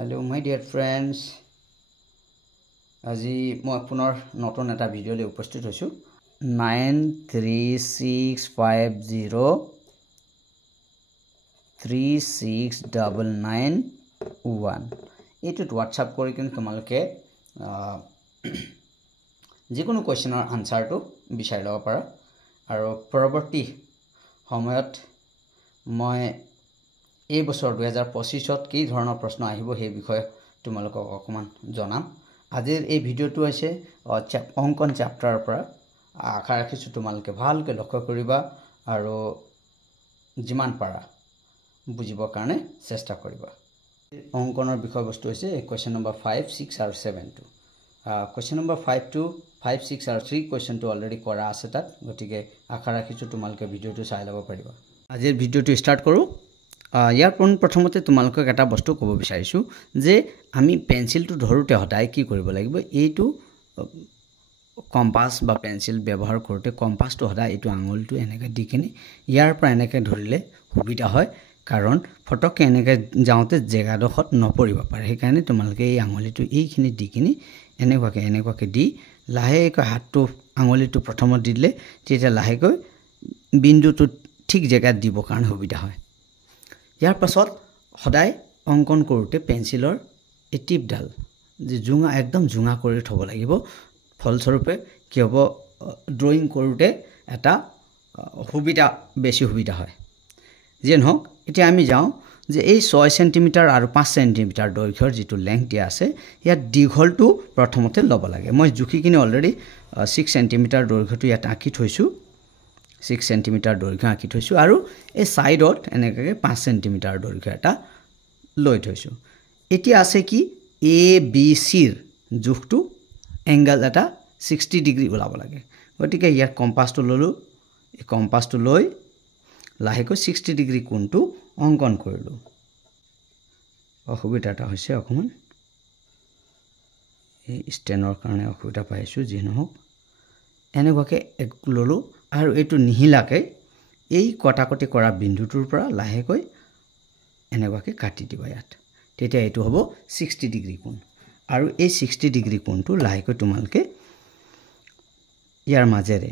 Hello my dear friends. আজি মই পুনৰ নতুন এটা ভিডিও লৈ উপস্থিত হৈছো 9365036991 এটোত WhatsApp কৰি কিনে তোমালোকে যিকোনো কোৱেশ্চনৰ আনসাৰটো বিচাৰি ল'ব পাৰা আৰু পৰৱৰ্তী সময়ত মই এই বছৰ 2025 ত কি ধৰণৰ প্ৰশ্ন আহিব সেই বিষয়ে তোমালোকক অকমান জনাম আজিৰ এই ভিডিওটো আছে অংকন চ্যাপ্টাৰৰ পৰা আশা ৰাখিছো তোমালোকে ভালকৈ লক্ষ্য কৰিবা আৰু যিমান পাৰা বুজিবৰ কাৰণে চেষ্টা কৰিবা অংকনৰ বিষয়বস্তু হৈছে কোৱেশ্চন নম্বৰ 5 6 আৰু 7 টো কোৱেশ্চন নম্বৰ 5 to 5 6 আৰু 3 কোৱেশ্চনটো অলৰেডি কৰা আছে তাত গতিকে আশা ৰাখিছো তোমালোকে ভিডিওটো চাই ল'ব পাৰিবা আজিৰ ভিডিওটো ষ্টাৰ্ট কৰো ইয়াৰ প্ৰথমতে তোমালোকক এটা বস্তু ক'ব বিচাৰিছো যে আমি পেন্সিলটো ধৰোতে হদাই কি কৰিব লাগিব এইটো কম্পাস বা পেন্সিল ব্যৱহাৰ কৰোতে কম্পাসটো হদাই এইটো আঙুলটো এনেকৈ দিকিনি ইয়াৰ পৰা এনেকৈ ধৰিলে সুবিধা হয় কাৰণ ফটকে এনেকৈ যাওঁতে জেগাডখত নপৰিব পাৰে সেইকাৰণে তোমালোকে এই আঙুলিটো এইখিনি দিকিনি এনেকুৱাকে দি লাহেকৈ হাতটো আঙুলিটো প্ৰথমত দিলে তেতিয়া লাহেকৈ বিন্দুটো ঠিক জেগাত দিব কাৰণ সুবিধা হয় ইয়াৰ পাছত হদাই অঙ্কন কৰোতে পেন্সিলৰ এই টিপডাল যে জুঙা একদম জুঙা কৰি থব লাগিব ফলস্বৰূপে কি হ'ব ড্ৰয়িং কৰোতে এটা বেছি সুবিধা হয় যেন হক এতিয়া আমি যাওঁ যে এই 6 সেন্টিমিটাৰ আৰু 5 সেন্টিমিটাৰ দৈৰ্ঘ্যৰ যেটো লেংথ দিয়া আছে ইয়াত দীঘলটো প্ৰথমতে ল'ব লাগে মই জুখি কিনে অলৰেডি 6 সেন্টিমিটাৰ দৈৰ্ঘ্যটো ইয়াত আঁকি থৈছো 6 সেন্টিমিটাৰ দৈৰ্ঘ্য আঁকি থৈছো আৰু এই সাইডত এনেকৈ 5 সেন্টিমিটাৰ দৈৰ্ঘ্য এটা লৈ থৈছো এতিয়া আছে কি এ বি সি ৰ জুখটো এংগল এটা 60 ডিগ্ৰী ওলাব লাগে গতিকে ইয়াৰ কম্পাসটো ললো এই কম্পাসটো লৈ লাহেকৈ 60 ডিগ্ৰী কোণটো অঙ্কন কৰিলো অসুবিধা এটা হৈছে অকমান এই ষ্টেনৰ কাৰণে অসুবিধা পাইছো যি নহওক এনেকুৱাকে এক ললো আৰু এটো নিহিলাকে এই কটাকটি কৰা বিন্দুটোৰ পৰা লাহেকৈ এনেকুৱাকে কাটি দিবা ইয়াত তেতিয়া এটো হ'ব 60 ডিগ্ৰী কোণ আৰু এই 60 ডিগ্ৰী কোণটো লাহেকৈ তোমালকে ইয়াৰ মাজেৰে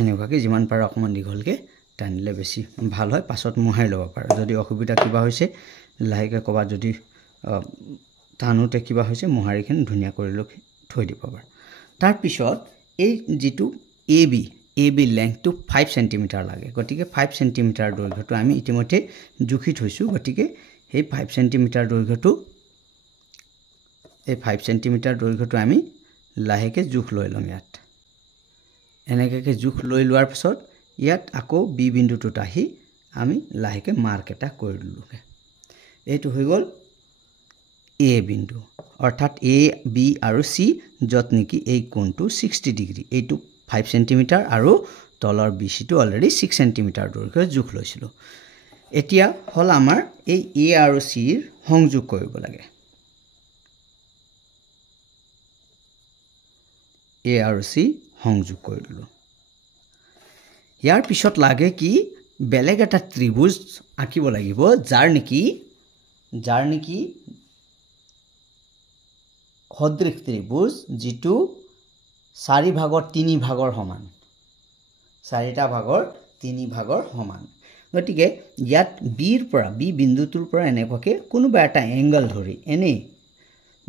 এনেকুৱাকে যিমান পাৰা অকমান দীঘলকে টানিলে বেছি ভাল হয় পাছত মোহাই ল'ব পাৰা যদি অসুবিধা কিবা হৈছে লাহেকৈ কবা যদি টানুতে কিবা হৈছে মোহাৰিখন ধুনিয়া কৰি থৈ দিব পাৰা তাৰ পিছত এই যেটো এবি লেংথটো 5 সেন্টিমিটাৰ লাগে গতিকে 5 সেন্টিমিটাৰ দৈৰ্ঘ্যটো আমি ইতিমধ্যে জুখি থৈছো গতিকে এই 5 সেন্টিমিটাৰ দৈৰ্ঘ্যটো আমি লাহেকৈ জুখ লৈ লম ইয়াত এনেকৈ জুখ লৈ লোৱাৰ পিছত ইয়াত আকৌ বি বিন্দুটোত আহি আমি লাহেকৈ মাৰ্ক এটা কৰি দিলোগে এইটো হৈ গল এ বিন্দু অৰ্থাৎ এ বি আৰু সি যত নেকি এই কোণটো 60 ডিগ্ৰী এইটো 5 সেন্টিমিটাৰ আৰু তলৰ বিচিটো অলৰেডি 6 সেন্টিমিটাৰ দৈৰ্ঘ্যৰ জুখ লৈছিলো এতিয়া হল আমাৰ এই এ আৰু সি ৰ সংযোগ কৰিব লাগে এ আৰু সি সংযোগ কৰি দিলো ইয়াৰ পিছত লাগে কি বেলেগ এটা ত্ৰিভুজ আঁকিব লাগিব যাৰ নেকি সদৃশ ত্ৰিভুজ যেটো 4 ভাগৰ 3 ভাগৰ সমান 4টা ভাগৰ 3 ভাগৰ সমান গতিকে ইয়াত বি বিন্দুটোৰ পৰা এনেকুৱাকে কোনোবা এটা এংগল ধৰি এনে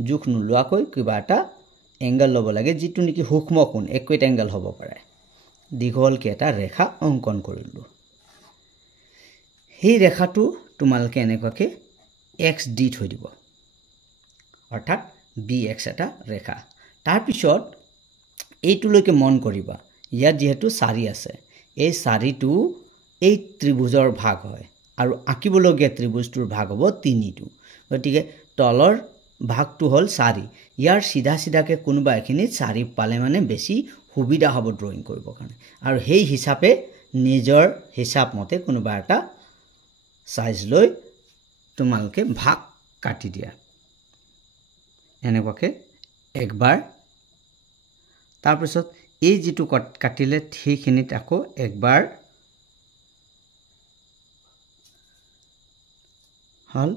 জুখ নোলোৱাকৈ কিবা এটা এংগল ল'ব লাগে যেটো নেকি সূক্ষ্ম কোণ একুইট এংগল হ'ব পাৰে দীঘলকে এটা ৰেখা অঙ্কন কৰিলো সেই ৰেখাটো তোমালকে এনেকুৱাকে x দি থৈ দিব অৰ্থাৎ bx এটা ৰেখা তাৰ পিছত এইটোলৈকে মন কৰিবা ইয়াত যেহেতু 4 আছে এই 4টো এই ত্ৰিভুজৰ ভাগ হয় আৰু আঁকিবলগীয়া ত্ৰিভুজটোৰ ভাগ হ'ব 3টো গতিকে তলৰ ভাগটো হল 4 ইয়াৰ সিধাকে কোনোবা এখিনি 4 পালে মানে বেছি সুবিধা হ'ব ড্ৰয়িং কৰিবৰ কাৰণে আৰু সেই হিচাপে নিজৰ হিচাপ মতে কোনোবা এটা সাইজ লৈ তোমালকে ভাগ কাটি দিয়া এনেকুৱাকে একবাৰ তাৰ পিছত এই যেটো কাটিলে সেইখিনিত আকৌ একবাৰ হল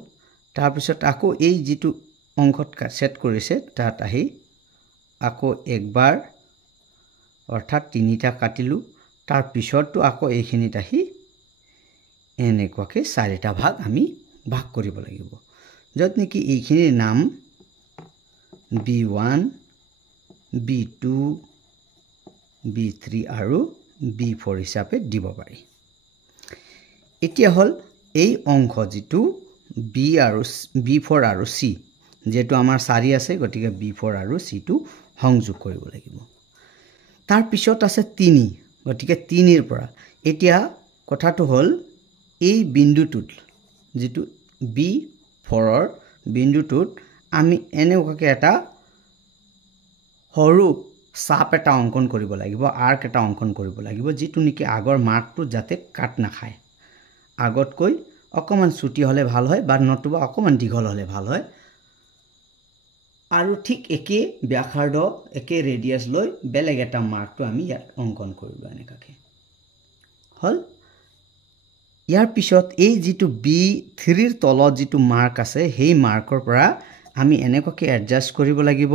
তাৰ পিছত আকৌ এই যেটো অংকত সেট কৰিছে তাত আহি আকৌ একবাৰ অৰ্থাৎ তিনিটা কাটিলো তাৰ পিছতটো আকৌ এইখিনিত আহি এনেকুৱাকে চাৰিটা ভাগ আমি ভাগ কৰিব লাগিব যত নেকি এইখিনিৰ নাম B1 B2 B3 আৰু B4 হিচাপে দিব পাৰি এতিয়া হল এই অংক যেটো B আৰু B4 আৰু C যেটো আমাৰ 4 আছে গতিকে B4 আৰু C টো সংযোগ কৰিব লাগিব তাৰ পিছত আছে 3 গতিকে 3 ৰ পৰা এতিয়া কথাটো হল এই বিন্দুটোত যেটো B4 ৰ বিন্দুটোত আমি এনেকুৱাকে এটা সৰু সাপ এটা অঙ্কন কৰিব লাগিব আৰ্ক এটা অঙ্কন কৰিব লাগিব যেটো নেকি আগৰ মাৰ্কটো যাতে কাট না খায় আগতকৈ অকমান ছুটি হলে ভাল হয় বা নতুবা অকমান দীঘল হলে ভাল হয় আৰু ঠিক একে ব্যাসাৰ্ধ একে ৰেডিয়াস লৈ বেলেগ এটা মাৰ্কটো আমি ইয়াত অঙ্কন কৰিব এনেকাকে হল ইয়াৰ পিছত এই যেটো B3 ৰ তলত যেটো মাৰ্ক আছে সেই মাৰ্কৰ পৰা আমি এনেকুৱাকে এডজাস্ট কৰিব লাগিব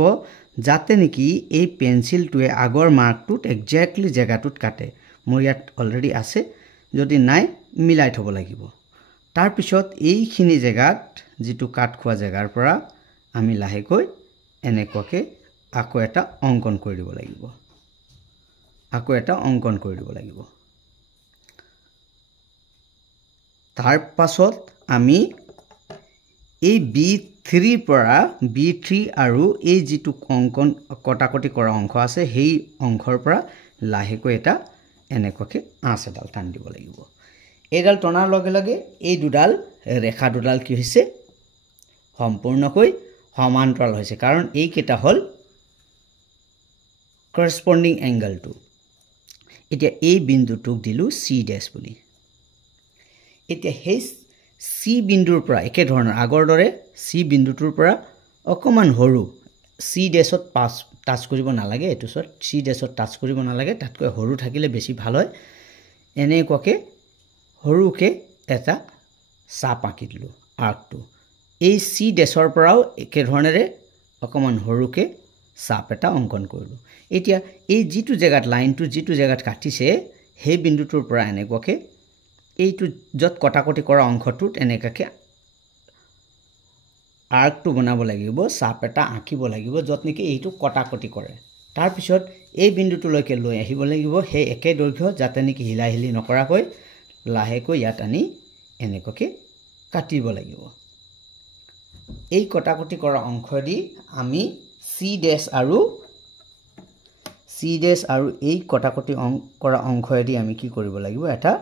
যাতে নেকি এই পেন্সিলটোৱে আগৰ মাৰ্কটোত এক্স্যাক্টলি জায়গাটোত কাটে মোৰ ইয়াত অলৰেডি আছে যদি নাই মিলাই থব লাগিব তাৰ পিছত এইখিনি জায়গাত যেটো কাট খোৱা জায়গাৰ পৰা আমি লাহেকৈ এনেকুৱাকে আকৌ এটা অঙ্কন কৰি দিব লাগিব আকৌ এটা অঙ্কন কৰি দিব লাগিব তাৰ পাছত আমি এই B3 পৰা B3 আৰু এই যেটো অঙ্কন কটাকটি কৰা অংশ আছে সেই অংশৰ পৰা লাহেকৈ এটা এনেকুৱাকে আঁচ এডাল টান দিব লাগিব এডাল টনাৰ লগে লগে এই দুডাল ৰেখা দুডাল কি হৈছে সম্পূৰ্ণকৈ সমান্তৰাল হৈছে কাৰণ এই কেটা হল corresponding angle টো এতিয়া এই বিন্দুটোক দিলু C ড্যাশ বুলি এতিয়া সেই C বিন্দুৰ পৰা একে ধৰণৰ আগৰ দৰে C বিন্দুটোৰ পৰা অকমান হৰু C ড্যাশত টাচ কৰিব নালাগে এটোছত C ড্যাশত টাচ কৰিব নালাগে তাতকৈ হৰু থাকিলে বেছি ভাল হয় এনেকুৱাকে হৰুকে এটা সাপ আঁকি দিলু আৰ্কটো এই C ড্যাশৰ পৰাও একে ধৰণেৰে অকমান হৰুকে সাপ এটা অঙ্কন কৰিলো এতিয়া এই যেটো জায়গাত লাইনটো যেটো জায়গাত কাটিছে সেই বিন্দুটোৰ পৰা এনেকুৱাকে এইটো যত কটাকটি কৰা অংশটোত এনেকাকে আৰ্কটো বনাব লাগিব সাপ এটা আঁকিব লাগিব যত নেকি এইটো কটাকটি কৰে তাৰ পিছত এই বিন্দুটোলৈকে লৈ আহিব লাগিব সেই একে দৈৰ্ঘ্য যাতে নেকি হিলাহিলি নকৰাকৈ লাহেকৈ ইয়াত আনি এনেকুৱাকে কাটিব লাগিব এই কটাকটি কৰা অংশদি আমি C ড্যাশ আৰু এই কটাকটি কৰা অংশদি আমি কি কৰিব লাগিব এটা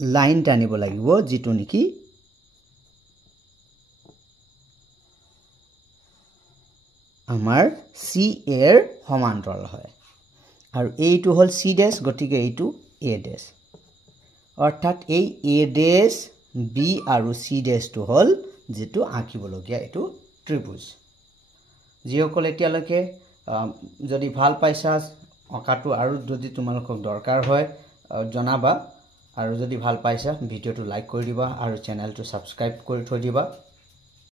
লাইন টানিব লাগিব যেটো নেকি আমাৰ C এৰ সমান্তৰাল হয় আৰু এইটো হল C ড্যাশ গটিকে এইটো A ড্যাশ অৰ্থাৎ এই A ড্যাশ B আৰু C ড্যাশ টো হল যেটো আঁকিবলগীয়া এটো ত্ৰিভুজ যিসকল এতিয়ালৈকে যদি ভাল পাইছা অকাটো আৰু যদি তোমালোকক দৰকাৰ হয় জনাবা আৰু যদি ভাল পাইছা ভিডিওটো লাইক কৰি দিবা আৰু চেনেলটো সাবস্ক্ৰাইব কৰি থৈ দিবা